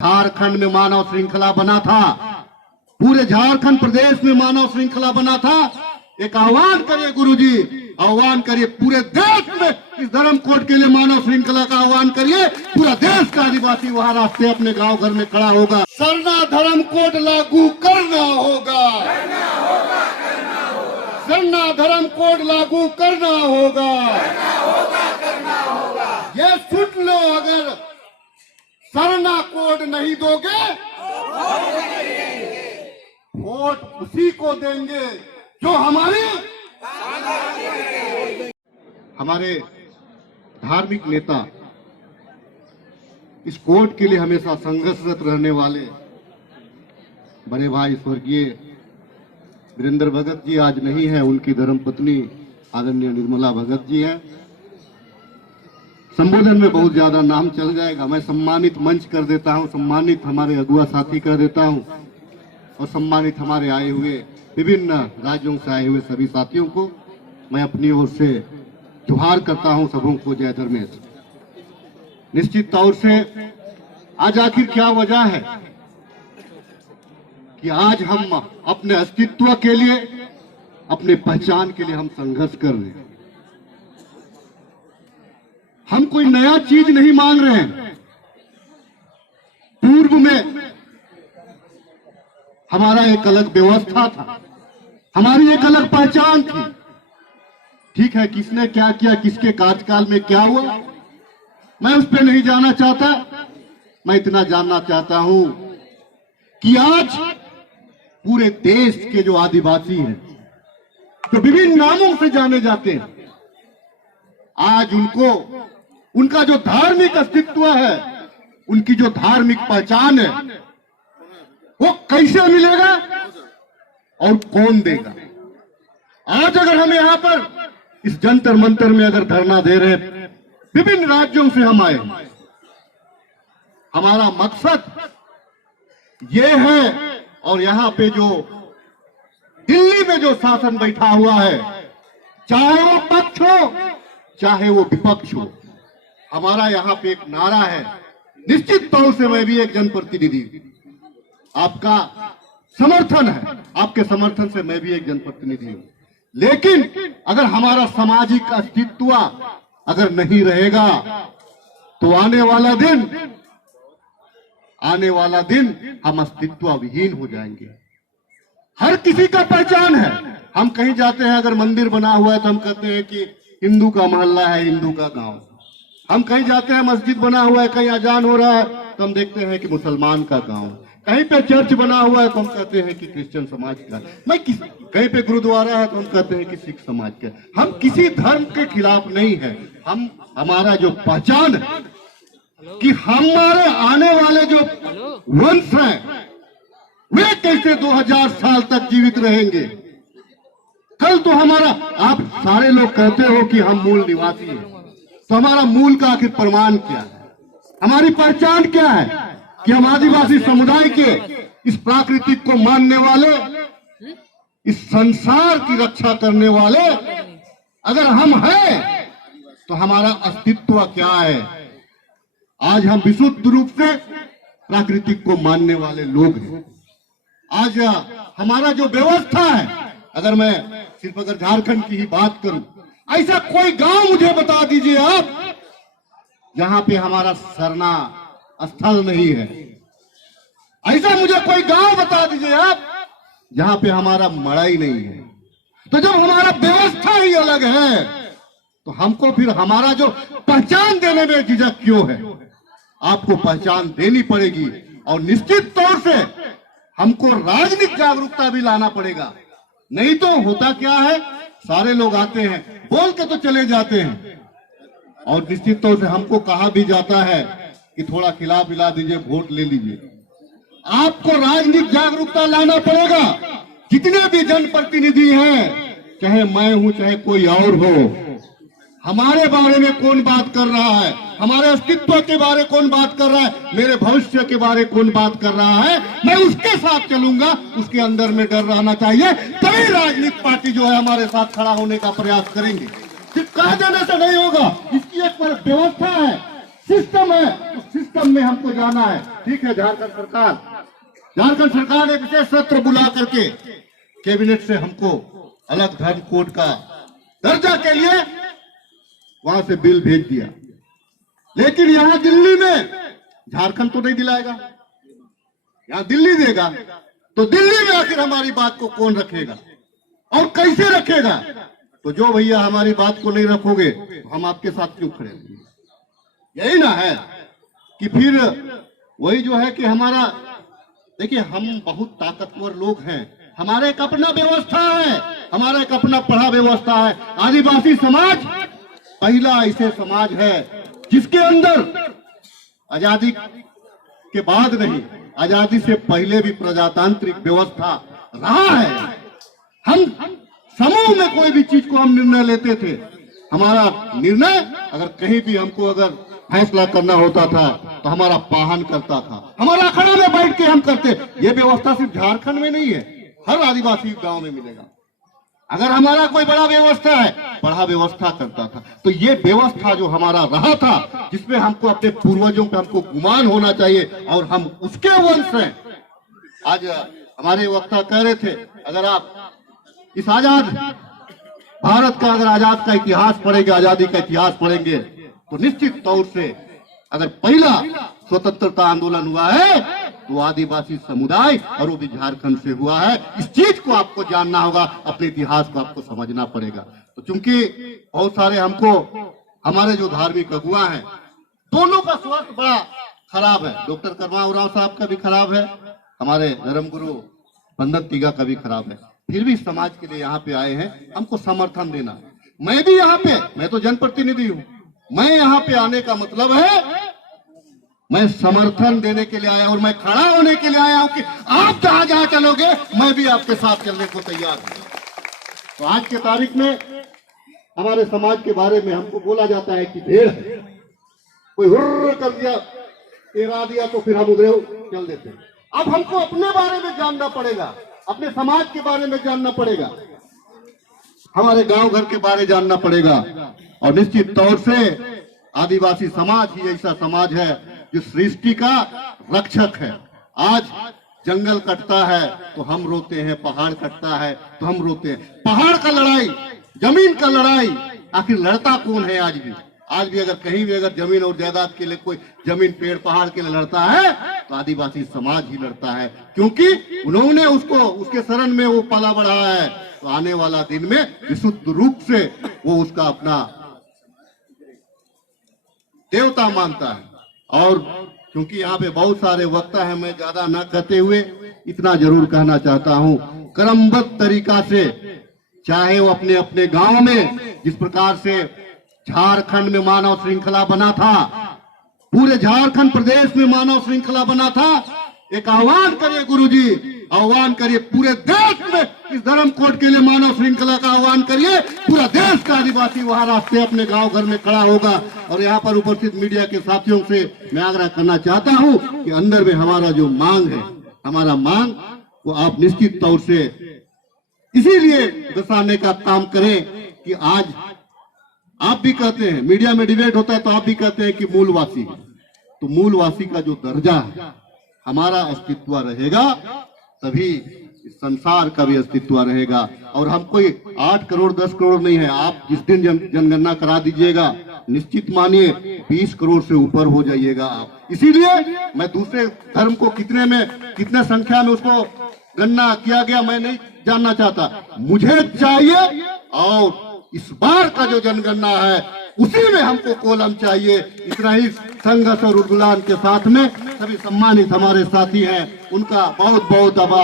झारखंड में मानव श्रृंखला बना था, पूरे झारखंड प्रदेश में मानव श्रृंखला बना था। एक आह्वान करिए गुरुजी, आह्वान करिए पूरे देश में इस धर्म कोड के लिए मानव श्रृंखला का आह्वान करिए। पूरा देश का आदिवासी वहां रास्ते अपने गांव घर में खड़ा होगा। सरना धर्म कोड लागू करना होगा, सरना धर्म कोड लागू करना होगा। ये सुन लो, अगर सरना कोड नहीं दोगे वोट उसी को देंगे जो हमारे धार्मिक नेता इस कोड के लिए हमेशा संघर्षरत रहने वाले बड़े भाई स्वर्गीय वीरेंद्र भगत जी आज नहीं है, उनकी धर्मपत्नी आदरणीय निर्मला भगत जी हैं। संबोधन में बहुत ज्यादा नाम चल जाएगा, मैं सम्मानित मंच कर देता हूं, सम्मानित हमारे अगुआ साथी कर देता हूं और सम्मानित हमारे आए हुए विभिन्न राज्यों से आए हुए सभी साथियों को मैं अपनी ओर से जोहार करता हूं। सबों को जय धर्मेश। निश्चित तौर से आज आखिर क्या वजह है कि आज हम अपने अस्तित्व के लिए, अपने पहचान के लिए हम संघर्ष कर रहे हैं। हम कोई नया चीज नहीं मांग रहे हैं। पूर्व में हमारा एक अलग व्यवस्था था, हमारी एक अलग पहचान थी। ठीक है, किसने क्या किया, किसके कार्यकाल में क्या हुआ, मैं उस पर नहीं जाना चाहता। मैं इतना जानना चाहता हूं कि आज पूरे देश के जो आदिवासी हैं, जो विभिन्न नामों से जाने जाते हैं, आज उनको उनका जो धार्मिक अस्तित्व है, उनकी जो धार्मिक पहचान है, वो कैसे मिलेगा और कौन देगा। आज अगर हम यहां पर इस जंतर मंतर में अगर धरना दे रहे, विभिन्न राज्यों से हम आए, हमारा मकसद ये है, और यहां पे जो दिल्ली में जो शासन बैठा हुआ है, चाहे वो पक्ष हो चाहे वो विपक्ष हो, हमारा यहाँ पे एक नारा है। निश्चित तौर से मैं भी एक जनप्रतिनिधि, आपका समर्थन है, आपके समर्थन से मैं भी एक जनप्रतिनिधि हूं। लेकिन अगर हमारा सामाजिक अस्तित्व अगर नहीं रहेगा तो आने वाला दिन हम अस्तित्व विहीन हो जाएंगे। हर किसी का पहचान है। हम कहीं जाते हैं, अगर मंदिर बना हुआ है तो हम कहते हैं कि हिंदू का मोहल्ला है, हिंदू का गांव। हम कहीं जाते हैं, मस्जिद बना हुआ है, कहीं अजान हो रहा है तो हम देखते हैं कि मुसलमान का गांव। कहीं पे चर्च बना हुआ है तो हम कहते हैं कि क्रिश्चियन समाज का। कहीं पे गुरुद्वारा है तो हम कहते हैं कि सिख समाज का। हम किसी धर्म के खिलाफ नहीं है। हमारा जो पहचान है कि हमारे आने वाले जो वंश हैं वे कैसे 2000 साल तक जीवित रहेंगे। कल तो हमारा, आप सारे लोग कहते हो कि हम मूल निवासी हैं, तो हमारा मूल का आखिर प्रमाण क्या है, हमारी पहचान क्या है कि हम आदिवासी समुदाय के इस प्राकृतिक को मानने वाले, इस संसार की रक्षा करने वाले अगर हम हैं तो हमारा अस्तित्व क्या है। आज हम विशुद्ध रूप से प्राकृतिक को मानने वाले लोग हैं। आज हमारा जो व्यवस्था है, अगर मैं सिर्फ अगर झारखंड की ही बात करूं, ऐसा कोई गांव मुझे बता दीजिए आप जहां पे हमारा सरना स्थल नहीं है। ऐसा मुझे कोई गांव बता दीजिए आप जहां पे हमारा मड़ई नहीं है। तो जब हमारा व्यवस्था ही अलग है तो हमको फिर हमारा जो पहचान देने में झिझक क्यों है। आपको पहचान देनी पड़ेगी और निश्चित तौर से हमको राजनीतिक जागरूकता भी लाना पड़ेगा। नहीं तो होता क्या है, सारे लोग आते हैं, बोल के तो चले जाते हैं, और निश्चित तौर से हमको कहा भी जाता है कि थोड़ा खिला पिला दीजिए, वोट ले लीजिए। आपको राजनीतिक जागरूकता लाना पड़ेगा। जितने भी जनप्रतिनिधि हैं, चाहे मैं हूं चाहे कोई और हो, हमारे बारे में कौन बात कर रहा है, हमारे अस्तित्व के बारे में कौन बात कर रहा है, मेरे भविष्य के बारे में कौन बात कर रहा है, मैं उसके साथ चलूंगा। उसके अंदर में डर रहना चाहिए, तभी राजनीतिक पार्टी जो है हमारे साथ खड़ा होने का प्रयास करेंगे। सिर्फ कह देने से नहीं होगा, इसकी एक व्यवस्था है। सिस्टम है, उस सिस्टम में हमको जाना है। ठीक है, झारखंड सरकार ने विशेष सत्र बुला करके कैबिनेट से हमको अलग धर्म कोड का दर्जा के लिए वहां से बिल भेज दिया, लेकिन यहां दिल्ली में झारखंड तो नहीं दिलाएगा, यहां दिल्ली देगा। तो दिल्ली में आखिर हमारी बात को कौन रखेगा और कैसे रखेगा? तो जो भैया हमारी बात को नहीं रखोगे तो हम आपके साथ क्यों खड़े होंगे? यही ना है कि फिर वही जो है कि हमारा, देखिए हम बहुत ताकतवर लोग हैं, हमारा एक अपना व्यवस्था है, हमारा एक अपना पढ़ा व्यवस्था है। आदिवासी समाज पहला ऐसे समाज है जिसके अंदर आजादी के बाद नहीं, आजादी से पहले भी प्रजातांत्रिक व्यवस्था रहा है। हम समूह में कोई भी चीज को हम निर्णय लेते थे, हमारा निर्णय अगर कहीं भी हमको अगर फैसला करना होता था तो हमारा पाहन करता था, हमारा अखाड़ा में बैठ के हम करते। ये व्यवस्था सिर्फ झारखंड में नहीं है, हर आदिवासी गांव में मिलेगा। अगर हमारा कोई बड़ा व्यवस्था है, बड़ा व्यवस्था करता था। तो ये व्यवस्था जो हमारा रहा था, जिसमें हमको अपने पूर्वजों पे हमको गुमान होना चाहिए और हम उसके वंश हैं। आज हमारे वक्ता कह रहे थे, अगर आप इस आजाद भारत का अगर आजाद का इतिहास पढ़ेंगे, आजादी का इतिहास पढ़ेंगे, तो निश्चित तौर से अगर पहला स्वतंत्रता आंदोलन हुआ है तो आदिवासी समुदाय और वो भी झारखंड से हुआ है। इस चीज को आपको जानना होगा, अपने इतिहास को आपको समझना पड़ेगा। तो चूंकि बहुत सारे हमको हमारे जो धार्मिक अगुआ हैं, दोनों का स्वास्थ्य बड़ा खराब है। डॉक्टर कर्मा उरांव साहब का भी खराब है, हमारे धर्मगुरु बंदन तिगा का भी खराब है। फिर भी समाज के लिए यहाँ पे आए हैं, हमको समर्थन देना। मैं भी यहाँ पे, मैं तो जनप्रतिनिधि हूँ, मैं यहाँ पे आने का मतलब है मैं समर्थन देने के लिए आया और मैं खड़ा होने के लिए आया हूं कि आप जहां जहां चलोगे मैं भी आपके साथ चलने को तैयार हूं। तो आज के तारीख में हमारे समाज के बारे में हमको बोला जाता है कि भेड़ है, कोई हुर्र कर दिया, एरा दिया तो फिर हम उधर चल देते हैं। अब हमको अपने बारे में जानना पड़ेगा, अपने समाज के बारे में जानना पड़ेगा, हमारे गांव घर के बारे में जानना पड़ेगा। और निश्चित तौर से आदिवासी समाज ही ऐसा समाज है जो सृष्टि का रक्षक है। आज जंगल कटता है तो हम रोते हैं, पहाड़ कटता है तो हम रोते हैं। पहाड़ का लड़ाई, जमीन का लड़ाई, आखिर लड़ता कौन है? आज भी अगर कहीं भी अगर जमीन और जायदाद के लिए कोई जमीन पेड़ पहाड़ के लिए लड़ता है तो आदिवासी समाज ही लड़ता है, क्योंकि उन्होंने उसको उसके शरण में वो पाला बढ़ा है। तो आने वाला दिन में विशुद्ध रूप से वो उसका अपना देवता मानता है। और क्योंकि यहाँ पे बहुत सारे वक्ता हैं, मैं ज्यादा न कहते हुए इतना जरूर कहना चाहता हूँ, क्रमबद्ध तरीका से, चाहे वो अपने अपने गांव में जिस प्रकार से झारखंड में मानव श्रृंखला बना था, पूरे झारखंड प्रदेश में मानव श्रृंखला बना था, एक आह्वान करिए गुरुजी, आह्वान करिए पूरे देश में इस धर्म कोड के लिए मानव श्रृंखला का आह्वान करिए। पूरा देश का आदिवासी वहां रास्ते अपने गांव घर में खड़ा होगा। और यहाँ पर उपस्थित मीडिया के साथियों से मैं आग्रह करना चाहता हूँ कि अंदर में हमारा जो मांग है, हमारा मांग वो आप निश्चित तौर से इसीलिए दर्शाने का काम करें कि आज आप भी कहते हैं, मीडिया में डिबेट होता है तो आप भी कहते हैं कि मूलवासी, तो मूलवासी का जो दर्जा है, हमारा अस्तित्व रहेगा तभी इस संसार का भी अस्तित्व रहेगा। और हम कोई 8 करोड़ 10 करोड़ नहीं है। आप जिस दिन जनगणना करा दीजिएगा, निश्चित मानिए 20 करोड़ से ऊपर हो जाइएगा आप। इसीलिए मैं दूसरे धर्म को कितने संख्या में उसको गणना किया गया मैं नहीं जानना चाहता, मुझे चाहिए। और इस बार का जो जनगणना है उसी में हमको कॉलम चाहिए। इतना ही संघर्ष और उद्गुलान के साथ में सभी सम्मानित हमारे साथी हैं, उनका बहुत बहुत आभार।